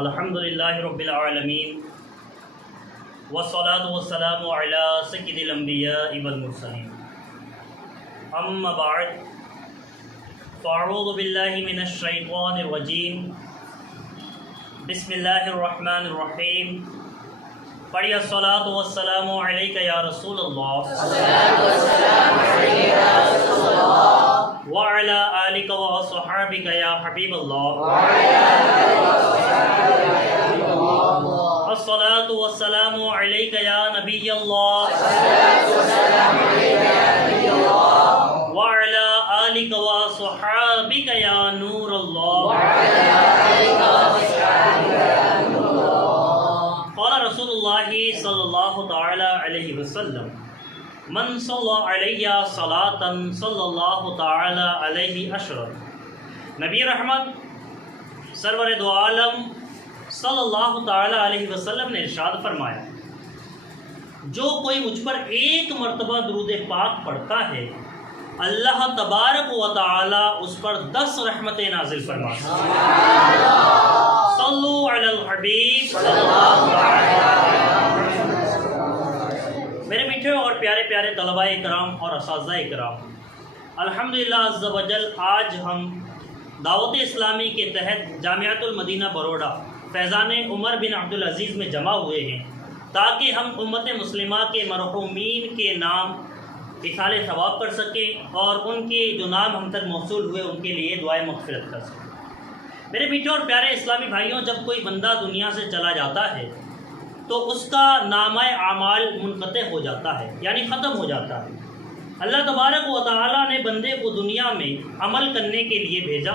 الحمدللہ رب العالمین والصلاة والسلام علی سید الانبیاء والمرسلین اما بعد فاعوذ باللہ من الشیطان الرجیم بسم اللہ الرحمن الرحیم پڑھیے الصلاۃ والسلام علیک یا رسول اللہ وعلی آلک واصحابک یا حبیب اللہ الصلاۃ والسلام علیک یا نبی اللہ وعلی آلک واصحابک یا نور اللہ قال رسول اللہ صلی اللہ تعالی علیہ وسلم من صلی علیہ صلاۃ صلی اللہ تعالی علیہ عشرا۔ نبی رحمت سرور دو عالم صلی اللہ تعالی علیہ وسلم نے ارشاد فرمایا، جو کوئی مجھ پر ایک مرتبہ درود پاک پڑھتا ہے اللہ تبارک و تعالی اس پر 10 رحمتیں نازل فرماتا ہے۔ صلو علی الحبیب صلی اللہ علیہ وسلم۔ میرے میٹھے اور پیارے پیارے طلباء کرام اور اساتذہ کرام، الحمدللہ عز و جل آج ہم دعوت اسلامی کے تحت جامعۃ المدینہ بروڈا فیضان عمر بن عبدالعزیز میں جمع ہوئے ہیں تاکہ ہم امت مسلمہ کے مرحومین کے نام اِثال ثواب کر سکیں اور ان کے جو نام ہم تک موصول ہوئے ان کے لیے دعائے مغفرت کر سکیں۔ میرے میٹھے اور پیارے اسلامی بھائیوں، جب کوئی بندہ دنیا سے چلا جاتا ہے تو اس کا نامہ اعمال منقطع ہو جاتا ہے، یعنی ختم ہو جاتا ہے۔ اللہ تبارک و تعالیٰ نے بندے کو دنیا میں عمل کرنے کے لیے بھیجا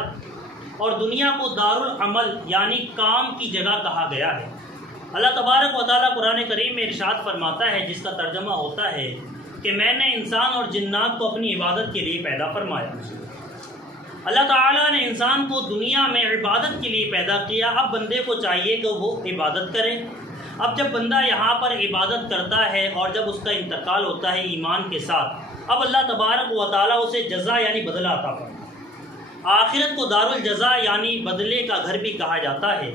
اور دنیا کو دار العمل یعنی کام کی جگہ کہا گیا ہے۔ اللہ تبارک و تعالیٰ قرآن کریم میں ارشاد فرماتا ہے، جس کا ترجمہ ہوتا ہے کہ میں نے انسان اور جنات کو اپنی عبادت کے لیے پیدا فرمایا۔ اللہ تعالیٰ نے انسان کو دنیا میں عبادت کے لیے پیدا کیا، اب بندے کو چاہیے کہ وہ عبادت کرے۔ اب جب بندہ یہاں پر عبادت کرتا ہے اور جب اس کا انتقال ہوتا ہے ایمان کے ساتھ، اب اللہ تبارک و تعالیٰ اسے جزا یعنی بدلہ عطا کرتا ہے۔ آخرت کو دار الجزا یعنی بدلے کا گھر بھی کہا جاتا ہے،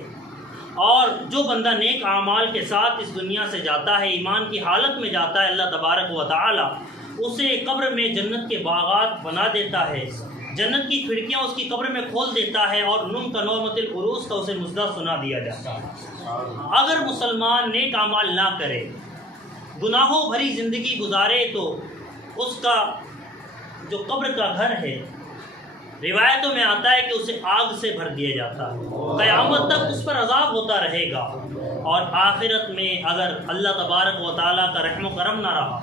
اور جو بندہ نیک اعمال کے ساتھ اس دنیا سے جاتا ہے، ایمان کی حالت میں جاتا ہے، اللہ تبارک و تعالیٰ اسے قبر میں جنت کے باغات بنا دیتا ہے، جنت کی کھڑکیاں اس کی قبر میں کھول دیتا ہے اور نوم کا نومت العروس کا اسے مژدہ سنا دیا جاتا ہے۔ اگر مسلمان نیک اعمال نہ کرے، گناہوں بھری زندگی گزارے، تو اس کا جو قبر کا گھر ہے، روایتوں میں آتا ہے کہ اسے آگ سے بھر دیا جاتا ہے، قیامت تک اس پر عذاب ہوتا رہے گا، اور آخرت میں اگر اللہ تبارک و تعالیٰ کا رحم و کرم نہ رہا،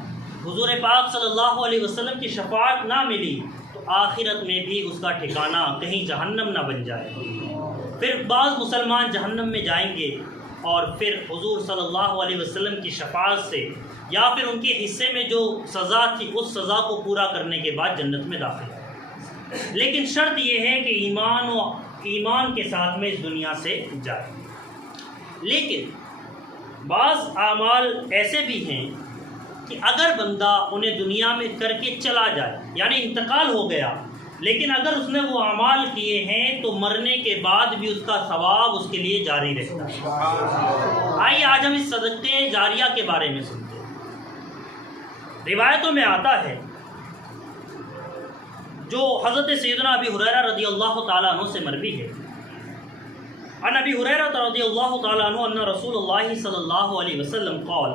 حضور پاک صلی اللہ علیہ وسلم کی شفاعت نہ ملی، تو آخرت میں بھی اس کا ٹھکانہ کہیں جہنم نہ بن جائے۔ پھر بعض مسلمان جہنم میں جائیں گے اور پھر حضور صلی اللہ علیہ وسلم کی شفاعت سے یا پھر ان کے حصے میں جو سزا تھی اس سزا کو پورا کرنے کے بعد جنت میں داخل ہوں۔ لیکن شرط یہ ہے کہ ایمان کے ساتھ میں اس دنیا سے جائے۔ لیکن بعض اعمال ایسے بھی ہیں کہ اگر بندہ انہیں دنیا میں کر کے چلا جائے، یعنی انتقال ہو گیا، لیکن اگر اس نے وہ اعمال کیے ہیں تو مرنے کے بعد بھی اس کا ثواب اس کے لیے جاری رہتا ہے۔ آئیے آج ہم اس صدقے جاریہ کے بارے میں سنتے ہیں۔ روایتوں میں آتا ہے، جو حضرت سیدنا ابی ہریرہ رضی اللہ تعالیٰ عنہ سے مروی ہے، عن ابی ہریرہ رضی اللہ تعالیٰ عنہ ان رسول اللہ صلی اللہ علیہ وسلم قال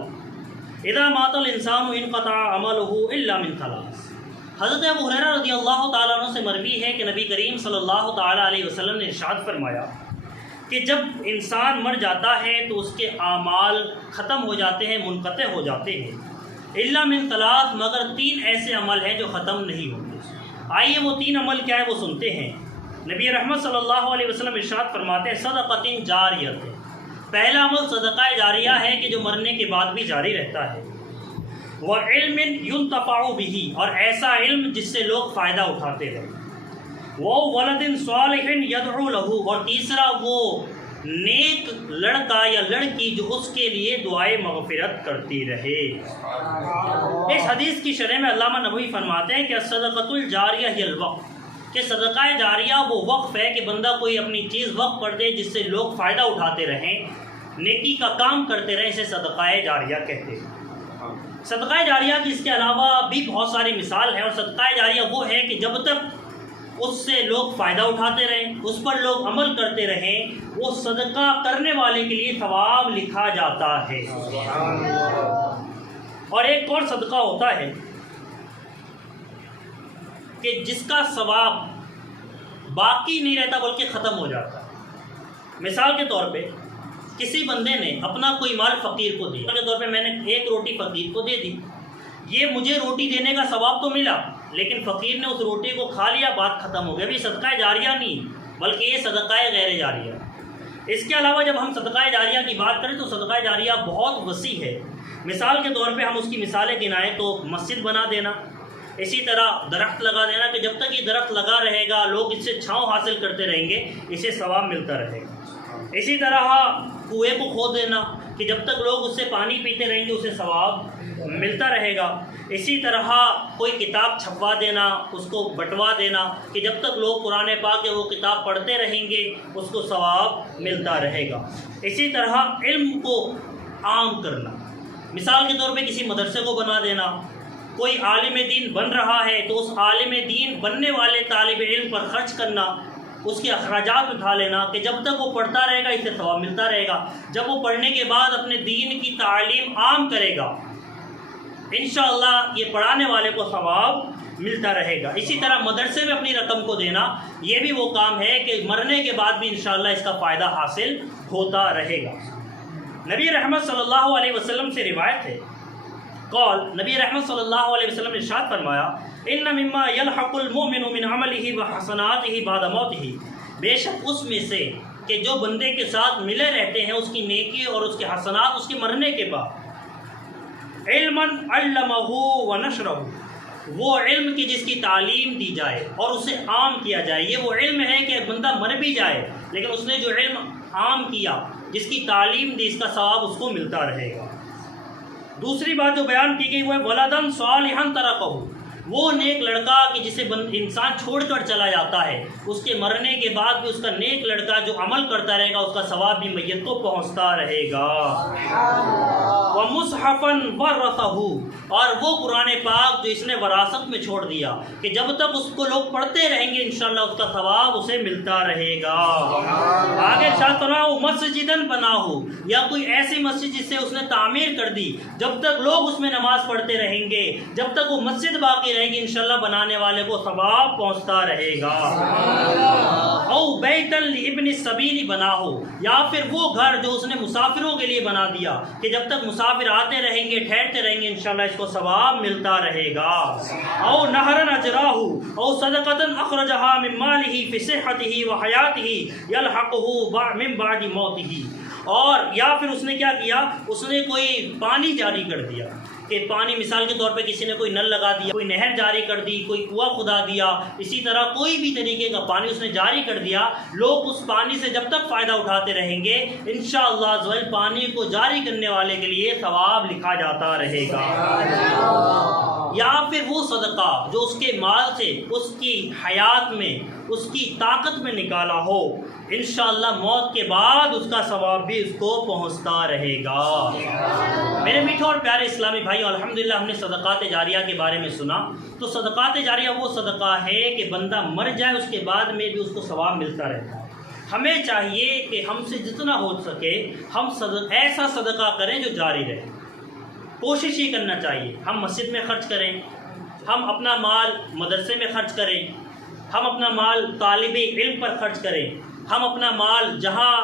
اذا مات الانسان انقطع عمله الا من ثلاث۔ حضرت ابو ہریرہ رضی اللہ تعالیٰ عنہ سے مروی ہے کہ نبی کریم صلی اللہ تعالیٰ علیہ وسلم نے ارشاد فرمایا کہ جب انسان مر جاتا ہے تو اس کے اعمال ختم ہو جاتے ہیں، منقطع ہو جاتے ہیں، الا من ثلاث، مگر 3 ایسے عمل ہیں جو ختم نہیں ہوتے۔ آئیے وہ 3 عمل کیا ہے وہ سنتے ہیں۔ نبی رحمت صلی اللہ علیہ وسلم ارشاد فرماتے ہیں، صدقۃ جاریۃ، پہلا عمل صدقہ جاریہ ہے کہ جو مرنے کے بعد بھی جاری رہتا ہے، وعلم ينتفع به، اور ایسا علم جس سے لوگ فائدہ اٹھاتے رہیں، وولد صالح يدعو له، اور تیسرا وہ نیک لڑکا یا لڑکی جو اس کے لیے دعائے مغفرت کرتی رہے۔ اس حدیث کی شرح میں علامہ نبوی فرماتے ہیں کہ الصدقۃ الجاریہ ہی الوقف، کہ صدقہ جاریہ وہ وقف ہے کہ بندہ کوئی اپنی چیز وقف کر دے جس سے لوگ فائدہ اٹھاتے رہیں، نیکی کا کام کرتے رہیں، اسے صدقہ جاریہ کہتے ہیں۔ صدقہ جاریہ کی اس کے علاوہ بھی بہت ساری مثال ہیں، اور صدقہ جاریہ وہ ہے کہ جب تک اس سے لوگ فائدہ اٹھاتے رہیں، اس پر لوگ عمل کرتے رہیں، وہ صدقہ کرنے والے کے لیے ثواب لکھا جاتا ہے۔ اور ایک اور صدقہ ہوتا ہے کہ جس کا ثواب باقی نہیں رہتا بلکہ ختم ہو جاتا ہے۔ مثال کے طور پہ کسی بندے نے اپنا کوئی مال فقیر کو دیا، مثال کے طور پہ میں نے ایک روٹی فقیر کو دے دی، یہ مجھے روٹی دینے کا ثواب تو ملا، لیکن فقیر نے اس روٹی کو کھا لیا، بات ختم ہو گئی۔ ابھی صدقہ جاریہ نہیں بلکہ یہ صدقہ غیر جاریہ۔ اس کے علاوہ جب ہم صدقہ جاریہ کی بات کریں تو صدقہ جاریہ بہت وسیع ہے۔ مثال کے طور پہ ہم اس کی مثالیں گنائیں تو مسجد بنا دینا، اسی طرح درخت لگا دینا کہ جب تک یہ درخت لگا رہے گا لوگ اس سے چھاؤں حاصل کرتے رہیں گے، اسے ثواب ملتا رہے گا۔ اسی طرح کنویں کو کھود دینا کہ جب تک لوگ اس سے پانی پیتے رہیں گے اسے ثواب ملتا رہے گا۔ اسی طرح کوئی کتاب چھپوا دینا، اس کو بٹوا دینا کہ جب تک لوگ قرآن پاک وہ کتاب پڑھتے رہیں گے اس کو ثواب ملتا رہے گا۔ اسی طرح علم کو عام کرنا، مثال کے طور پہ کسی مدرسے کو بنا دینا، کوئی عالم دین بن رہا ہے تو اس عالم دین بننے والے طالب علم پر خرچ کرنا، اس کے اخراجات اٹھا لینا کہ جب تک وہ پڑھتا رہے گا اسے ثواب ملتا رہے گا، جب وہ پڑھنے کے بعد اپنے دین کی تعلیم عام کرے گا انشاءاللہ یہ پڑھانے والے کو ثواب ملتا رہے گا۔ اسی طرح مدرسے میں اپنی رقم کو دینا، یہ بھی وہ کام ہے کہ مرنے کے بعد بھی انشاءاللہ اس کا فائدہ حاصل ہوتا رہے گا۔ نبی رحمت صلی اللہ علیہ وسلم سے روایت ہے، قول نبی رحمت صلی اللہ علیہ وسلم نے ارشاد فرمایا، ان مما یلحق المؤمن من عمله وحسناته بعد موته، بے شک اس میں سے کہ جو بندے کے ساتھ ملے رہتے ہیں اس کی نیکی اور اس کے حسنات اس کے مرنے کے بعد، علما علمہ ونشرہ، وہ علم کی جس کی تعلیم دی جائے اور اسے عام کیا جائے۔ یہ وہ علم ہے کہ بندہ مر بھی جائے لیکن اس نے جو علم عام کیا، جس کی تعلیم دی، اس کا ثواب اس کو ملتا رہے گا۔ دوسری بات جو بیان کی گئی وہ ہے ولدن صالحا ترکہ، وہ نیک لڑکا کہ جسے انسان چھوڑ کر چلا جاتا ہے، اس کے مرنے کے بعد بھی اس کا نیک لڑکا جو عمل کرتا رہے گا اس کا ثواب بھی میت کو پہنچتا رہے گا۔ وَمُصْحَفًا وَرَّثَهُ، اور وہ قرآن پاک جو اس نے وراثت میں چھوڑ دیا کہ جب تک اس کو لوگ پڑھتے رہیں گے انشاءاللہ اس کا ثواب اسے ملتا رہے گا۔ آگے ارشاد فرمایا مسجداً بناہو، یا کوئی ایسی مسجد جس سے اس نے تعمیر کر دی، جب تک لوگ اس میں نماز پڑھتے رہیں گے، جب تک وہ مسجد باقی رہے گی انشاءاللہ بنانے والے کو ثواب پہنچتا رہے گا۔ او بیتن لابن السبیل بناہو، یا پھر وہ گھر جو اس نے مسافروں کے لیے بنا دیا کہ جب تک مسافر آتے رہیں گے ٹھہرتے رہیں گے انشاءاللہ اس کو ثواب ملتا رہے گا۔ او نہرن اجراہو، او صدقتن اخرجہا من مالہ فی صحتہ وحیاتہ یلحقہ من بعد موتہ، اور یا پھر اس نے کیا کیا، اس نے کوئی پانی جاری کر دیا کہ پانی مثال کے طور پہ کسی نے کوئی نل لگا دیا، کوئی نہر جاری کر دی، کوئی کنواں کھدا دیا، اسی طرح کوئی بھی طریقے کا پانی اس نے جاری کر دیا، لوگ اس پانی سے جب تک فائدہ اٹھاتے رہیں گے انشاءاللہ عز و جل پانی کو جاری کرنے والے کے لیے ثواب لکھا جاتا رہے گا۔ یا پھر وہ صدقہ جو اس کے مال سے اس کی حیات میں اس کی طاقت میں نکالا ہو، انشاءاللہ موت کے بعد اس کا ثواب بھی اس کو پہنچتا رہے گا۔ میرے میٹھے اور پیارے اسلامی بھائیوں، الحمدللہ ہم نے صدقات جاریہ کے بارے میں سنا، تو صدقات جاریہ وہ صدقہ ہے کہ بندہ مر جائے اس کے بعد میں بھی اس کو ثواب ملتا رہتا ہے۔ ہمیں چاہیے کہ ہم سے جتنا ہو سکے ہم ایسا صدقہ کریں جو جاری رہے۔ کوشش یہ کرنا چاہیے ہم مسجد میں خرچ کریں، ہم اپنا مال مدرسے میں خرچ کریں، ہم اپنا مال طالب علم پر خرچ کریں، ہم اپنا مال جہاں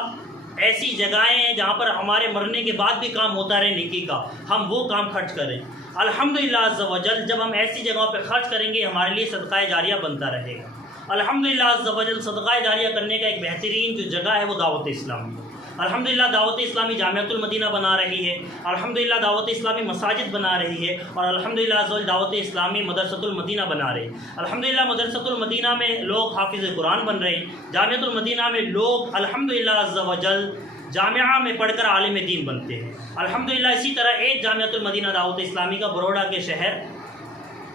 ایسی جگہیں ہیں جہاں پر ہمارے مرنے کے بعد بھی کام ہوتا رہے نیکی کا، ہم وہ کام خرچ کریں۔ الحمدللہ عز و جل جب ہم ایسی جگہوں پہ خرچ کریں گے ہمارے لیے صدقہ جاریہ بنتا رہے گا۔ الحمدللہ عز و جل صدقہ جاریہ کرنے کا ایک بہترین جو جگہ ہے وہ دعوت اسلامی ہے۔ الحمدللہ دعوت اسلامی جامعۃ المدینہ بنا رہی ہے، الحمدللہ دعوت اسلامی مساجد بنا رہی ہے، اور الحمدللہ عز و جل دعوت اسلامی مدرسۃ المدینہ بنا رہی ہے۔ الحمدللہ مدرسۃ المدینہ میں لوگ حافظ قرآن بن رہے ہیں، جامعۃ المدینہ میں لوگ الحمدللہ عز و جل جامعہ میں پڑھ کر عالم دین بنتے ہیں۔ الحمدللہ اسی طرح ایک جامعۃ المدینہ دعوت اسلامی کا بروڈا کے شہر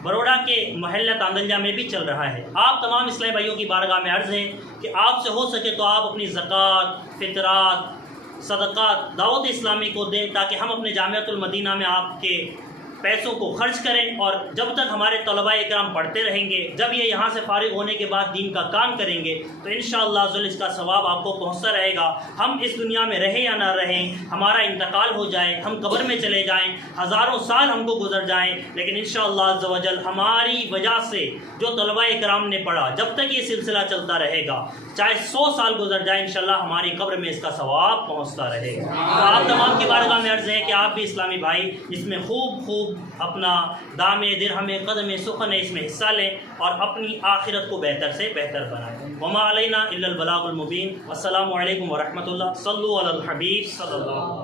بروڑا کے محلہ تاندلجہ میں بھی چل رہا ہے۔ آپ تمام اسلامی بھائیوں کی بارگاہ میں عرض ہے کہ آپ سے ہو سکے تو آپ اپنی زکوٰۃ، فطرات، صدقات دعوت اسلامی کو دیں تاکہ ہم اپنے جامعۃ المدینہ میں آپ کے پیسوں کو خرچ کریں، اور جب تک ہمارے طلباء اکرام پڑھتے رہیں گے، جب یہ یہاں سے فارغ ہونے کے بعد دین کا کام کریں گے تو انشاءاللہ اس کا ثواب آپ کو پہنچتا رہے گا۔ ہم اس دنیا میں رہیں یا نہ رہیں، ہمارا انتقال ہو جائے، ہم قبر میں چلے جائیں، ہزاروں سال ہم کو گزر جائیں، لیکن انشاءاللہ عز و جل ہماری وجہ سے جو طلباء اکرام نے پڑھا، جب تک یہ سلسلہ چلتا رہے گا، چاہے 100 سال گزر جائیں، انشاءاللہ ہماری قبر میں اس کا ثواب پہنچتا رہے گا۔ تو آپ تمام کی بارگاہ میں عرض ہے کہ آپ بھی اسلامی بھائی اس میں خوب اپنا دام درہم قدم سخن اس میں حصہ لیں اور اپنی آخرت کو بہتر سے بہتر بنائیں۔ وما علینا الا البلاغ المبین۔ السلام علیکم ورحمۃ اللہ۔ صلوا علی الحبیب صلی اللہ علیہ وسلم۔